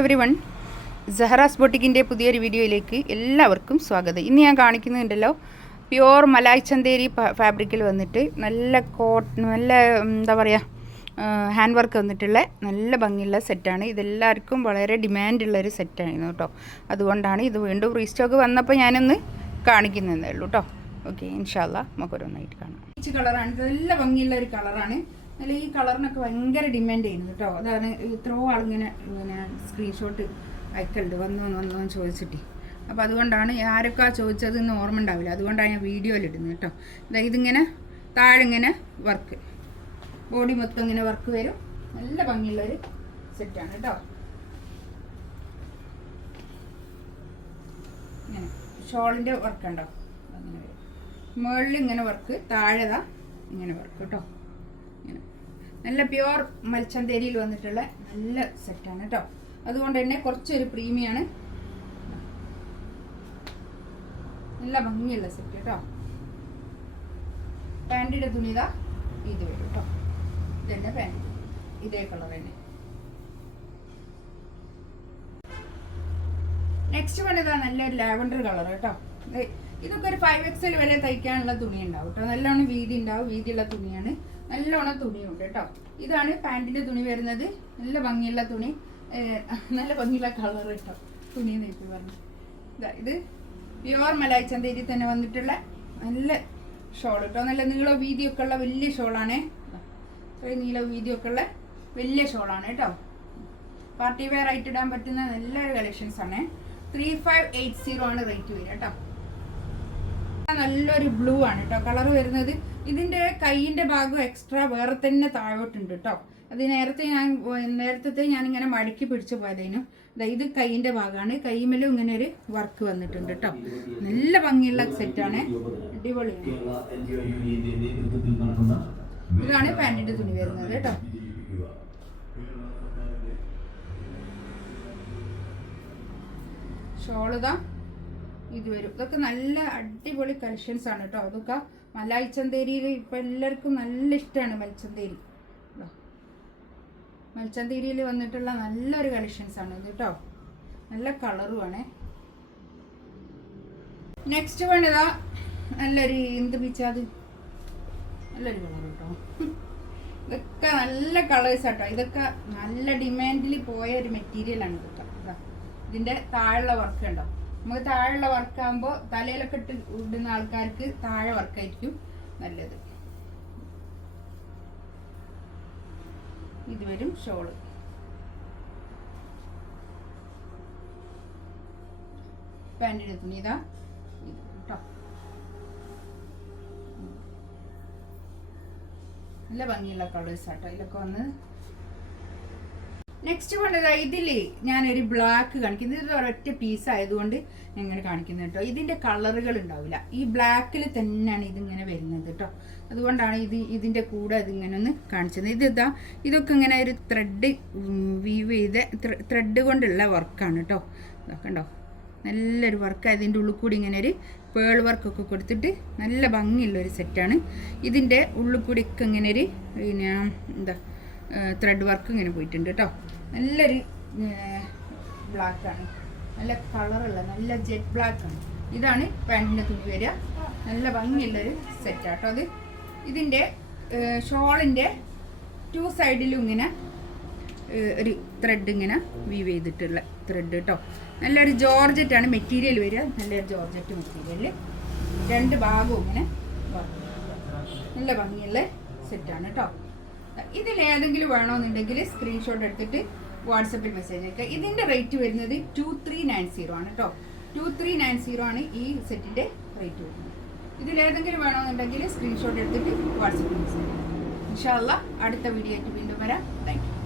Every one, സഹറാസ് ബൊട്ടിക്കിൻ്റെ പുതിയൊരു വീഡിയോയിലേക്ക് എല്ലാവർക്കും സ്വാഗതം. ഇന്ന് ഞാൻ കാണിക്കുന്നുണ്ടല്ലോ പ്യുവർ മലായ് ചന്തേരി ഫാബ്രിക്കിൽ വന്നിട്ട് നല്ല നല്ല എന്താ പറയുക ഹാൻഡ് വർക്ക് വന്നിട്ടുള്ള നല്ല ഭംഗിയുള്ള സെറ്റാണ്. ഇതെല്ലാവർക്കും വളരെ ഡിമാൻഡുള്ളൊരു സെറ്റായിരുന്നു കേട്ടോ. അതുകൊണ്ടാണ് ഇത് വീണ്ടും റീസ്റ്റോക്ക് വന്നപ്പോൾ ഞാനൊന്ന് കാണിക്കുന്നതേ ഉള്ളൂ കേട്ടോ. ഓക്കെ, ഇൻഷാല്ലാ നമുക്കൊരൊന്നായിട്ട് കാണാം. പീച്ച് കളറാണ്, നല്ല ഭംഗിയുള്ള ഒരു കളറാണ്. അല്ല, ഈ കളറിനൊക്കെ ഭയങ്കര ഡിമാൻഡ് ചെയ്യുന്നു കേട്ടോ. അതാണ് ഇത്രയോ ആളിങ്ങനെ സ്ക്രീൻഷോട്ട് അയക്കലുണ്ട് വന്നോന്ന് ചോദിച്ചിട്ട്. അപ്പോൾ അതുകൊണ്ടാണ് ആരൊക്കെ ചോദിച്ചതെന്ന് ഓർമ്മ ഉണ്ടാവില്ല, അതുകൊണ്ടാണ് ഞാൻ വീഡിയോയിലിടുന്നത് കേട്ടോ. ഇതിങ്ങനെ താഴെ ഇങ്ങനെ വർക്ക്, ബോഡി മൊത്തം ഇങ്ങനെ വർക്ക് വരും. നല്ല ഭംഗിയുള്ളൊരു സെറ്റാണ് കേട്ടോ. ഇങ്ങനെ ഷോളിൻ്റെ വർക്ക് ഉണ്ടോ, അങ്ങനെ വരും. മുകളിൽ ഇങ്ങനെ വർക്ക്, താഴെതാ ഇങ്ങനെ വർക്ക് കേട്ടോ. ഇങ്ങനെ നല്ല പ്യുവർ മൽച്ചന്തേരിയിൽ വന്നിട്ടുള്ള നല്ല സെറ്റാണ് കേട്ടോ. അതുകൊണ്ട് തന്നെ കുറച്ചൊരു പ്രീമിയാണ്, നല്ല ഭംഗിയുള്ള സെറ്റ് കേട്ടോ. പാൻറ്റിൻ്റെ തുണി ഇതാ ഇത് വരും കേട്ടോ. ഇതെന്നെ പാൻറ്റ്, ഇതേ കളർ തന്നെ. നെക്സ്റ്റ് വൺ ഇതാ നല്ലൊരു ലാവൻഡർ കളർ കേട്ടോ. ഇതൊക്കെ ഒരു 5XL വരെ തയ്ക്കാനുള്ള തുണി ഉണ്ടാവും കേട്ടോ. നല്ലോണം വീതി ഉണ്ടാവും, വീതിയുള്ള തുണിയാണ്, നല്ലോണം തുണിയുണ്ട് കേട്ടോ. ഇതാണ് പാൻറ്റിൻ്റെ തുണി വരുന്നത്. നല്ല ഭംഗിയുള്ള തുണി, നല്ല ഭംഗിയുള്ള കളർ കേട്ടോ. തുണി നേപ്പി പറഞ്ഞു ഇത് പ്യുവർ മലായ് ചന്തേരി തന്നെ വന്നിട്ടുള്ള നല്ല ഷോൾ കേട്ടോ. നല്ല നീളോ വീതിയൊക്കെ ഉള്ള വലിയ ഷോളാണ്. ഇത്രയും നീളോ വീതിയൊക്കെ ഉള്ള വലിയ ഷോളാണ് കേട്ടോ. പാർട്ടി വെയർ ആയിട്ട് ഇടാൻ പറ്റുന്ന നല്ലൊരു കളക്ഷൻസ് ആണ്. 3580 ആണ് റേറ്റ് വരിക കേട്ടോ. നല്ലൊരു ബ്ലൂ ആണ് കേട്ടോ കളർ വരുന്നത്. ഇതിൻ്റെ കൈയിൻ്റെ ഭാഗം എക്സ്ട്രാ വേറെ തന്നെ താഴോട്ടുണ്ട് കേട്ടോ. അത് നേരത്തെ ഞാനിങ്ങനെ മടക്കി പിടിച്ചു പോയതിനും ഇത് കൈയിൻ്റെ ഭാഗമാണ്. കൈമേലും ഇങ്ങനെ ഒരു വർക്ക് വന്നിട്ടുണ്ട് കേട്ടോ. നല്ല ഭംഗിയുള്ള സെറ്റാണ്, അടിപൊളിയാണ്. ഇതാണ് പാൻറ്റിൻ്റെ തുണി വരുന്നത് കേട്ടോ. ഷോളിതാ ഇത് വരും. ഇതൊക്കെ നല്ല അടിപൊളി കളക്ഷൻസ് ആണ് കേട്ടോ. അതൊക്കെ മലായ് ചന്തേരിയിൽ ഇപ്പം എല്ലാവർക്കും നല്ല ഇഷ്ടമാണ് മൽച്ചന്തേരി. മൽച്ചന്തേരിയിൽ വന്നിട്ടുള്ള നല്ലൊരു കളക്ഷൻസ് ആണ് ഇത് കേട്ടോ. നല്ല കളറുമാണ്. നെക്സ്റ്റ് വൺ ഇതാ നല്ലൊരു എന്ത് പിച്ചാത് നല്ലൊരു കളർ കേട്ടോ. ഇതൊക്കെ നല്ല കളേഴ്സ് കേട്ടോ. ഇതൊക്കെ നല്ല ഡിമാൻഡിൽ പോയ ഒരു മെറ്റീരിയലാണ് കേട്ടോ. ഇതിൻ്റെ താഴെയുള്ള വർക്ക് ഉണ്ടോ, നമുക്ക് താഴെയുള്ള വർക്കാകുമ്പോൾ തലയിലൊക്കെ ഇടുന്ന ആൾക്കാർക്ക് താഴെ വർക്കായിരിക്കും നല്ലത്. ഇത് വരും ഷോള്. പാൻറ്റിൻ്റെ തുണി ഇതാ ഇത് കേട്ടോ. നല്ല ഭംഗിയുള്ള കളേഴ്സ് ആട്ടോ ഇതിലൊക്കെ വന്ന്. നെക്സ്റ്റ് വേണ്ടത് ഇതിൽ ഞാനൊരു ബ്ലാക്ക് കാണിക്കുന്നത്. ഇത് ഒരൊറ്റ പീസ് ആയതുകൊണ്ട് ഇങ്ങനെ കാണിക്കുന്നത് കേട്ടോ. ഇതിൻ്റെ കളറുകൾ ഉണ്ടാവില്ല, ഈ ബ്ലാക്കിൽ തന്നെയാണ് ഇതിങ്ങനെ വരുന്നത് കേട്ടോ. അതുകൊണ്ടാണ് ഇതിൻ്റെ കൂടെ അതിങ്ങനെ ഒന്ന് കാണിച്ചത്. ഇതൊക്കെ ഇങ്ങനെ ഒരു ത്രെഡ് വീവ് ചെയ്ത് ത്രെഡ് കൊണ്ടുള്ള വർക്കാണ് കേട്ടോ. ഇതൊക്കെ ഉണ്ടോ, നല്ലൊരു വർക്ക്. അതിൻ്റെ ഉള്ളിൽ കൂടി ഇങ്ങനെ ഒരു പേൾ വർക്കൊക്കെ കൊടുത്തിട്ട് നല്ല ഭംഗിയുള്ളൊരു സെറ്റാണ്. ഇതിൻ്റെ ഉള്ളിൽ കൂടി ഒക്കെ ഇങ്ങനെ ഒരു പിന്നെ എന്താ ത്രെഡ് വർക്ക് ഇങ്ങനെ പോയിട്ടുണ്ട് കേട്ടോ. നല്ലൊരു ബ്ലാക്കാണ്, നല്ല കളറുള്ള നല്ല ജെറ്റ് ബ്ലാക്കാണ്. ഇതാണ് പാൻറ്റിൻ്റെ തുണി വരിക. നല്ല ഭംഗിയുള്ളൊരു സെറ്റാട്ടോ അത്. ഇതിൻ്റെ ഷോളിൻ്റെ 2 സൈഡിലും ഇങ്ങനെ ഒരു ത്രെഡ് ഇങ്ങനെ വീവ് ചെയ്തിട്ടുള്ള ത്രെഡ് കേട്ടോ. നല്ലൊരു ജോർജറ്റാണ് മെറ്റീരിയൽ വരിക, നല്ലൊരു ജോർജറ്റ് മെറ്റീരിയൽ. 2 ഭാഗവും ഇങ്ങനെ നല്ല ഭംഗിയുള്ള സെറ്റാണ് കേട്ടോ. ഇതിലേതെങ്കിലും വേണമെന്നുണ്ടെങ്കിൽ സ്ക്രീൻഷോട്ട് എടുത്തിട്ട് വാട്സപ്പിൽ മെസ്സേജ് അയക്കുക. ഇതിൻ്റെ റേറ്റ് വരുന്നത് 2390 ആണ് കേട്ടോ. 2390 ആണ് ഈ സെറ്റിൻ്റെ റേറ്റ് വരുന്നത്. ഇതിലേതെങ്കിലും വേണമെന്നുണ്ടെങ്കിൽ സ്ക്രീൻഷോട്ട് എടുത്തിട്ട് വാട്സപ്പിൽ മെസ്സേജ് അയക്കുക. ഇൻഷാ അല്ലാഹ് അടുത്ത വീഡിയോ ആയിട്ട് വീണ്ടും വരാം. Thank you.